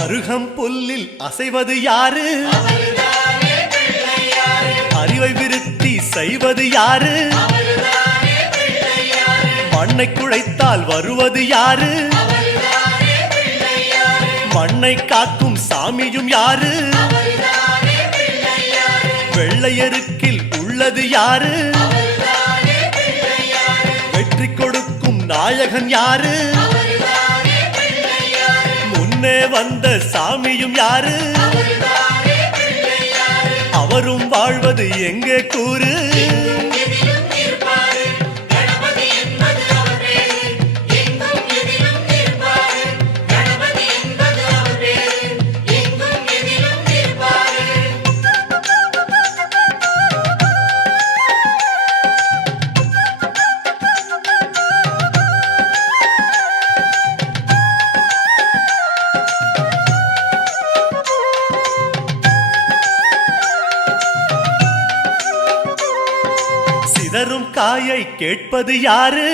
அருகம் புல்லில் அசைவது யாரு? அறிவை விருத்தி செய்வது யாரு? மண்ணை குழைத்தால் வருவது யாரு? மண்ணை காக்கும் சாமியும் யாரு? வெள்ளையருக்கில் உள்ளது யாரு? வெற்றி கொடுக்கும் நாயகன் யாரு? முன்னே வந்த சாமியும் யாரு? அவரும் வாழ்வது எங்கே கூறு? சிதறும் காயை கேட்பது யாரு?